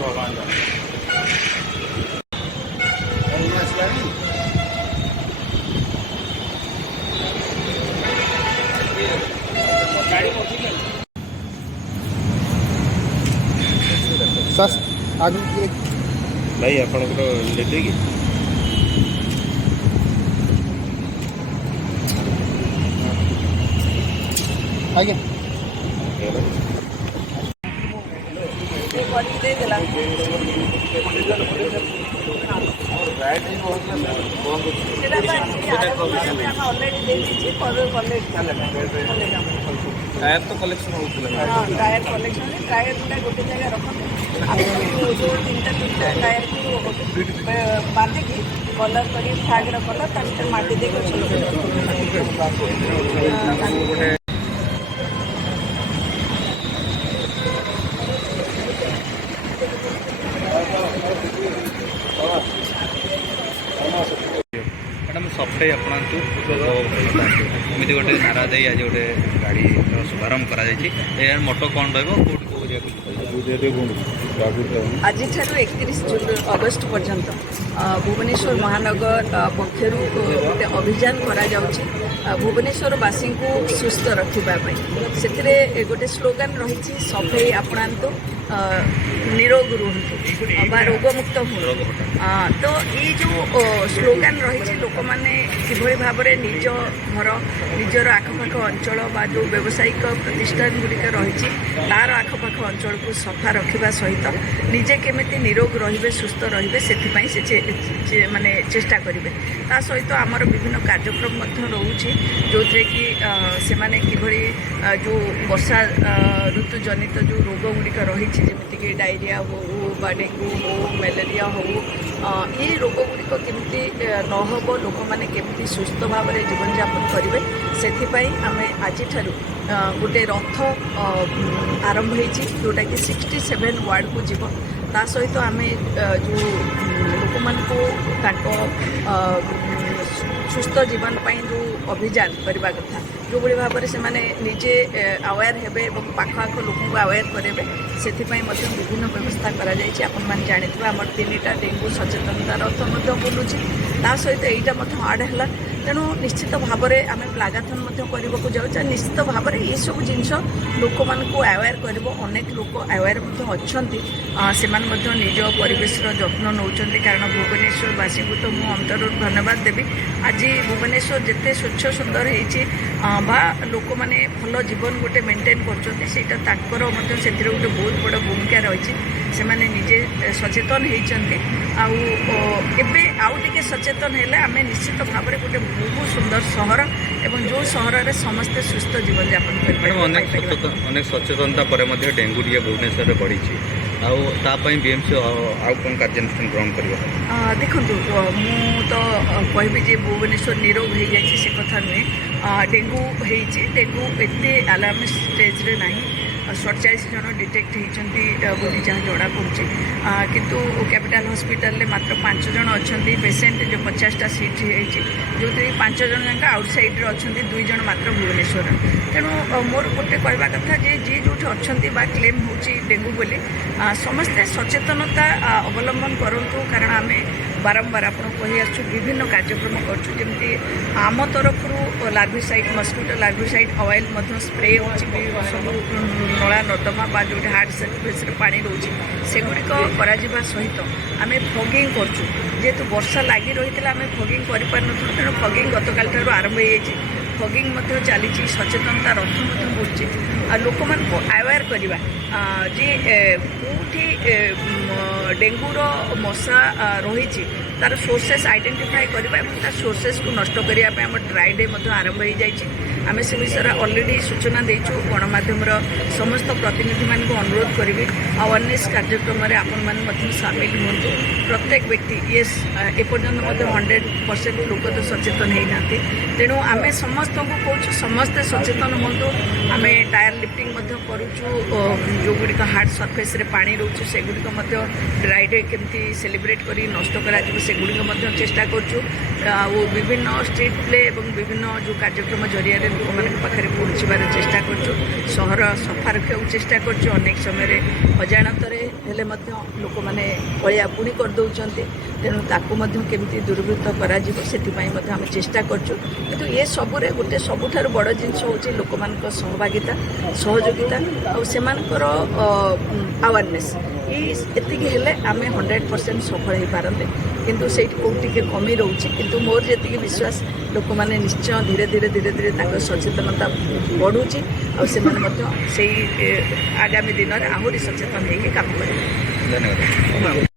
भगवान आगे भाई आपण ले कि आगे टायर तो कलेक्शन होता टायर कलेक्शन टायर गुड़ा गोटे जगह रखते जो तीन टायर को बांधिकी कलर कर फाग कलर मटी दे मैडम सफ्टे अपनातु एमती गोटे नारा दे आज गोटे गाड़ी शुभारंभ कर मोटो कौन आज 31 अगस्ट पर्यंत भुवनेश्वर महानगर पक्षर गोटे अभियान करा भुवनेश्वरवासी को सुस्थ रखापी से गोटे स्लोगान रही सफाई अपनातु निरोग रुहतु रोगमुक्त हूँ तो ये जो स्लोगान रही लोक मैंने किभली भाव में निज घर निजर आखपाख अंचल बा जो व्यावसायिक प्रतिष्ठान गुड़िक रही तार आखपाख अंचल को सफा रखा सहित निजे केमिति निरोग रे सुस्थ रे से माने चेष्टा करेंगे ता सहित आमर विभिन्न कार्यक्रम रोचे जो थे कि से माने किभली जो वर्षा ऋतु जनित जो रोग गुड़िक रही जमीक डायरिया हो बा डेंगू हो मलेरिया हो ये रोग गुड़िक केमती नहब लोक मैंने केमती सुस्थ भाव में जीवन यापन करेंगे से आम आज गोटे रथ आरंभ होती जोटा कि 67 वार्ड को जीव ता सहित आम जो लोक मान सुस्थ जीवन जो अभियान करने कथा जो भाई भाव में निजे अवेयर हेबे पाख आख लोक अवेयर करेंगे से विभिन्न व्यवस्था कर जानी आम 3टा डेंगू सचेतनता रथ बुलूची ता सहित यहाँ आड है तेणु निश्चित भाव में आम प्लागाथन करने को जाऊँ निश्चित भाव में ये सब जिनस लोक मान अवेयर कर अनेक लोक अवेयर अच्छा से निज परिवेश जत्न नौ कारण भुवनेश्वरवासी को तो मुझे अंतर धन्यवाद देवी आज भुवनेश्वर जिते स्वच्छ सुंदर होती लोक मैंने भल जीवन गोटे मेंटेन कर गोटे बहुत बड़ भूमिका रही से मैंने निजे सचेतन होती आउ टे सचेतन है आम निश्चित भाव में गोटे बहुत सुंदर सहर एवं जो सहर में समस्ते सुस्थ जीवन यापन कर अनेक सचेतनता पर डेंगू टे भुवनेश्वर बढ़ी आउपाई बीएमसी आउ कौन कार्यानुष्ठान ग्रहण कर देखु मु तो कहबी जे भुवनेश्वर निरोग हो जाए से कथा नुहे डेंगू डेंगू एते अलार्म स्टेज रे नहीं 47 जन डिटेक्ट होती बोली जहाँ जड़ा पड़े किंतु कैपिटल हॉस्पिटल में मात्र 5 जन अच्छा पेसेंट जो 50टा सीट होती जो 5 जन जाक आउटसाइड अच्छा 2 जन मात्र भुवनेश्वर तेणु मोर गोटे कहवा कथा जे जी जो अच्छा क्लेम हो डेंगू बोली समस्ते सचेतनता अवलंबन करूँ कारण आम बारंबार आप कही आसु विभिन्न कार्यक्रम करमती आम तरफ larvicide mosquito larvicide oil spray हो सब नला नर्दमा बा जो हार्ट सर्फेस पानी रोचे सेगुड़िक कर सहित आम फगिंग करचु जेहेतु वर्षा लगी रही आम फगिंग कर तेणु फगिंग गतकाल ठार आरंभ हो फगिंग चली सचेतनता रथ बुलूँ लोक मान अवेयर करवा जे कौटी ଡେଙ୍ଗୁର ମଶା ରହିଛି ତାର ସୋର୍ସେସ୍ ଆଇଡେଣ୍ଟିଫାଏ କରିବା ଏବଂ ତା ସୋର୍ସେସ୍କୁ ନଷ୍ଟ କରିବା ପାଇଁ ଆମ ଡ୍ରାଏ ଡେ ମଧ୍ୟ ଆରମ୍ଭ ହୋଇଯାଇଛି। ଆମେ ସେ ବିଷୟରେ ଅଲରେଡ଼ି ସୂଚନା ଦେଇଛୁ। ଗଣମାଧ୍ୟମର ସମସ୍ତ ପ୍ରତିନିଧିମାନଙ୍କୁ ଅନୁରୋଧ କରିବି ଆୱାରନେସ୍ କାର୍ଯ୍ୟକ୍ରମରେ ଆପଣମାନେ ମଧ୍ୟ ସାମିଲ ହୁଅନ୍ତୁ। ପ୍ରତ୍ୟେକ ବ୍ୟକ୍ତି ୟେସ୍ ଏପର୍ଯ୍ୟନ୍ତ ମଧ୍ୟ 100% ଲୋକ ତ ସଚେତନ ହେଇନାହାନ୍ତି। ତେଣୁ ଆମେ ସମସ୍ତଙ୍କୁ କହୁଛୁ ସମସ୍ତେ ସଚେତନ ହୁଅନ୍ତୁ। ଆମେ ଟାୟାର ଲିଫ୍ଟିଂ ମଧ୍ୟ କରୁଛୁ। ଯେଉଁଗୁଡ଼ିକ ହାର୍ଡ଼ ସର୍ଫେସ୍ରେ ପାଣି ରହୁଛି ସେଗୁଡ଼ିକ ମଧ୍ୟ ଡ୍ରାଏ ଡେ କେମିତି ସେଲିବ୍ରେଟ୍ କରି ନଷ୍ଟ କରାଯିବ ସେଗୁଡ଼ିକ ମଧ୍ୟ ଚେଷ୍ଟା କରୁଛୁ। ଆଉ ବିଭିନ୍ନ ଷ୍ଟ୍ରିଟ୍ ପ୍ଲେ ଏବଂ ବିଭିନ୍ନ ଯେଉଁ କାର୍ଯ୍ୟକ୍ରମ ଜରିଆରେ ଲୋକମାନଙ୍କ ପାଖରେ ପହଞ୍ଚିବାର ଚେଷ୍ଟା କରୁଛୁ। ସହର ସଫା ରଖିବାକୁ ଚେଷ୍ଟା କରୁଛୁ। ଅନେକ ସମୟରେ ଅଜାଣତରେ ହେଲେ ମଧ୍ୟ ଲୋକମାନେ ଅଳିଆ ପୁଣି କରିଦେଉଛନ୍ତି। ତେଣୁ ତାକୁ ମଧ୍ୟ କେମିତି ଦୂରୀଭୂତ କରାଯିବ ସେଥିପାଇଁ ମଧ୍ୟ ଆମେ ଚେଷ୍ଟା କରୁଛୁ। କିନ୍ତୁ ଏ ସବୁରେ ଗୋଟେ ସବୁଠାରୁ ବଡ଼ ଜିନିଷ ହେଉଛି ଲୋକମାନଙ୍କ ସହଭାଗିତା ସହଯୋଗିତା ଆଉ ସେମାନଙ୍କର ଆୱାରନେସ୍। ଏତିକି ହେଲେ ଆମେ 100% ସଫଳ ହେଇପାରନ୍ତେ। କିନ୍ତୁ ସେଇଠି କେଉଁଠି ଟିକେ କମି ରହୁଛି। କିନ୍ତୁ ମୋର ଯେତିକି ବିଶ୍ୱାସ ଲୋକମାନେ ନିଶ୍ଚୟ ଧୀରେ ଧୀରେ ତାଙ୍କ ସଚେତନତା ବଢ଼ୁଛି ଆଉ ସେମାନେ ମଧ୍ୟ ସେଇ ଆଗାମୀ ଦିନରେ ଆହୁରି ସଚେତନ ହେଇକି କାମ କରିବେ। ଧନ୍ୟବାଦ।